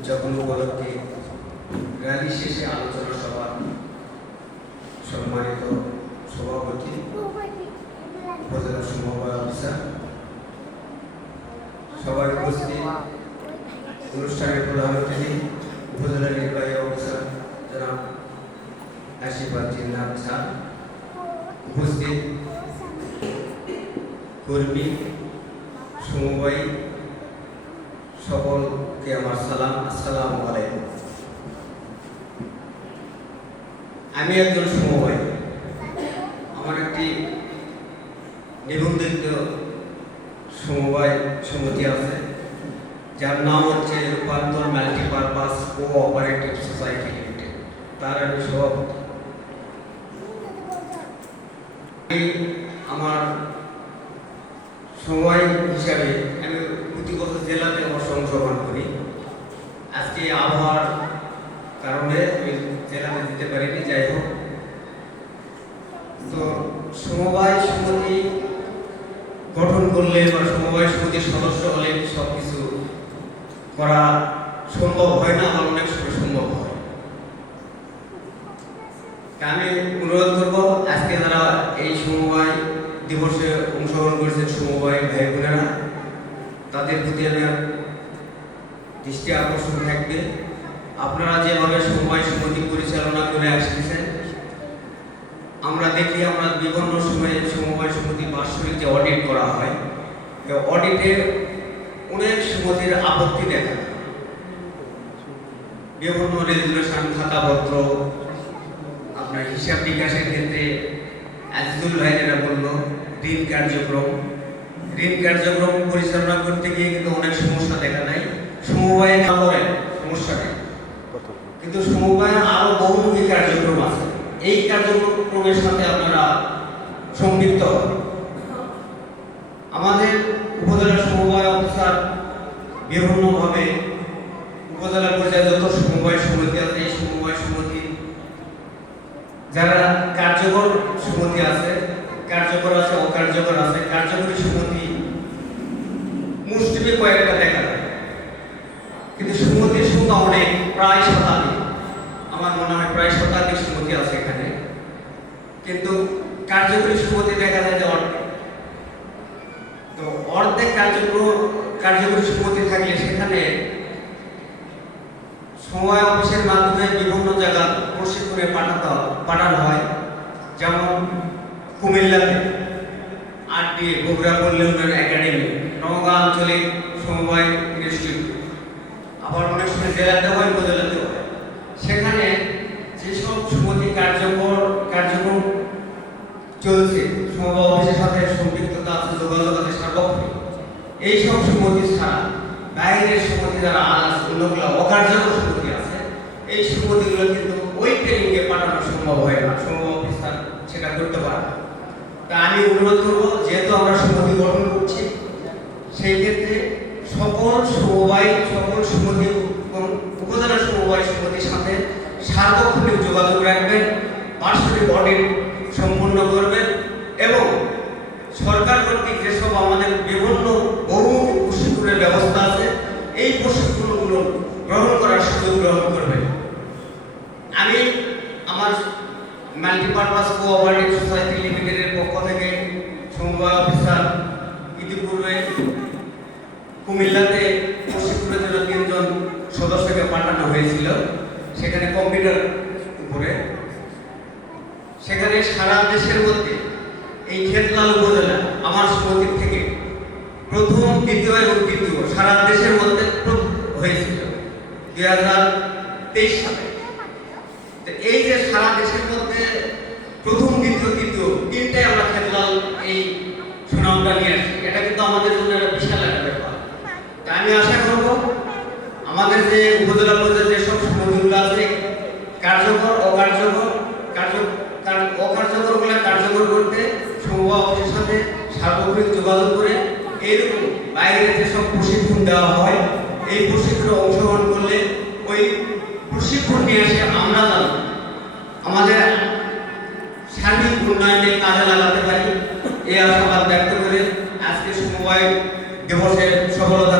উদযাপন উপলক্ষে র্যালি শেষে আলোচনা সভা সম্মানিত সভাপতি, উপজেলা সমবায় অফিসার সবাই উপস্থিত অনুষ্ঠানের প্রধান অতিথি, উপজেলা নির্বাহী অফিসার জনাব আশীর্বাদ জিন্নাথ স্যার, উপস্থিত কর্মী, সমবায়ী সকলকে আমার সালাম, আসসালামু আলাইকুম। আমি একজন সমবায়ী। আমার একটি নিবন্ধিত সমবায় সমিতি আছে, যার নাম হচ্ছে Rupantar multipurpose cooperative society limited. তার আমি সভাপতি। আমি আমার সময় হিসাবে আমি প্রতি বছর জেলাতে অবশ্য অংশগ্রহণ করি আজকে আবহাওয়ার কারণে আমি জেলাতে দিতে পারিনি, যাই হোক। তো সমবায় সমিতি গঠন করলে বা সমবায় সমিতির সদস্য হলে সব কিছু করা সম্ভব হয় না, আমার অনেক সময় সম্ভব হয়। আমি অনুরোধ করব, আজকে যারা এই সমবায় দিবসে অংশগ্রহণ করেছেন, সমবায় ভাই বোনেরা তাদের প্রতি আমার দৃষ্টি আকর্ষণ থাকবে। আপনারা যেভাবে সময় সমিতি পরিচালনা করে আসতেছেন, আমরা দেখি আমরা বিভিন্ন সময়ে সমবায় সমিতি বার্ষিক যে অডিট করা হয় অডিটে অনেক সমিতির আপত্তি দেখা যায়। বিভিন্ন রেজুলেশন খাতাপত্র, আপনার হিসাব বিকাশের ক্ষেত্রে আজিজুল ভাই বলল, ঋণ কার্যক্রম। ঋণ কার্যক্রম পরিচালনা করতে গিয়ে কিন্তু অনেক সমস্যা দেখা দেয়। সমবায়ে না করেন সমস্যা নেই কিন্তু সমবায়ে আরও বহুমুখী কার্যক্রম আছে। এই কার্যক্রমের সাথে আপনারা সম্পৃক্ত আমাদের উপজেলা সমবায় অফিসার বিভিন্নভাবে উপজেলা পর্যায়ে যত সমবায় সমিতি আছে, এই সমবায় সমিতি, যারা কার্যকর সমিতি আছে, কার্যকর আছে, অকার্যকর আছে, কার্যকরী সমিতি মুষ্টিমে কয়েকটা সমিতির সংখ্যা অনেক প্রায় শতাধিক আমার মনে হয় প্রায় শতাধিক সমিতি আছে এখানে। কিন্তু কার্যকরী সমিতি দেখা যায় যে অর্ধেক। তো অর্ধেক কার্যক্রম, কার্যকরী সমিতি থাকলে সেখানে সময় অফিসের মাধ্যমে বিভিন্ন জায়গা প্রশিক্ষণে পাঠাতে পাঠানো হয়। যেমন কুমিল্লাতে আরটি বগুড়া পল্লী উন্নয়ন একাডেমি, নওগাঁ সমবায় ইনস্টিটিউট। সেখানে যেসব সমিতি এই কিন্তু ওই ট্রেনিংয়ে পাঠানো সম্ভব হয় না, সমবায় অফিসার সেটা করতে পারে না। তা আমি অনুরোধ করব, যেহেতু আমরা সমিতি গঠন করছি, সেই ক্ষেত্রে সকল সমিতি এবং উপজেলা সমবায় সমিতির সাথে সার্বক্ষণিক যোগাযোগ রাখবেন বার্ষিক অডিট সম্পন্ন করবেন এবং সরকার কর্তৃক যেসব আমাদের বিভিন্ন বহু প্রশিক্ষণের ব্যবস্থা আছে, এই প্রশিক্ষণগুলো গ্রহণ করার সুযোগ গ্রহণ করবে আমি আমার মাল্টিপারপাস কোঅপারেটিভ সোসাইটি লিমিটেডের পক্ষ থেকে সমবায় অফিসার ইতিপূর্বে কুমিল্লাতে প্রশিক্ষণের জন্য তিনজন সদস্যকে পাঠানো হয়েছিল। সেখানে কম্পিউটার উপরে সেখানে সারা দেশের মধ্যে এই খেতলাল উপজেলা আমার সমিতির থেকে প্রথম, দ্বিতীয় এবং তৃতীয় সারা দেশের মধ্যে হয়েছিল দুই হাজার তেইশ সালে। এই যে সারা দেশের মধ্যে প্রথম, দ্বিতীয়, তৃতীয় তিনটাই আমরা খেতলাল এই সুনামটা নিয়ে আসি এটা কিন্তু আমাদের জন্য একটা বিশাল একটা ব্যাপার। আমি আশা করব আমাদের যে উপজেলা পর্যায়ে যেসব সমিতিগুলো আছে কার্যকর অকার্যকর কার্য কার- অকার্যকরগুলো কার্যকর করতে সমবায় অফিসের সাথে সার্বক্ষণিক যোগাযোগ করে এইরকম বাইরে যেসব প্রশিক্ষণ দেওয়া হয়, এই প্রশিক্ষণে অংশগ্রহণ করলে ওই প্রশিক্ষণ নিয়ে এসে আমরা যেন আমাদের সার্বিক উন্নয়নে কাজে লাগাতে পারি। এই আশাবাদ ব্যক্ত করে আজকে সমবায় দিবসের সফলতা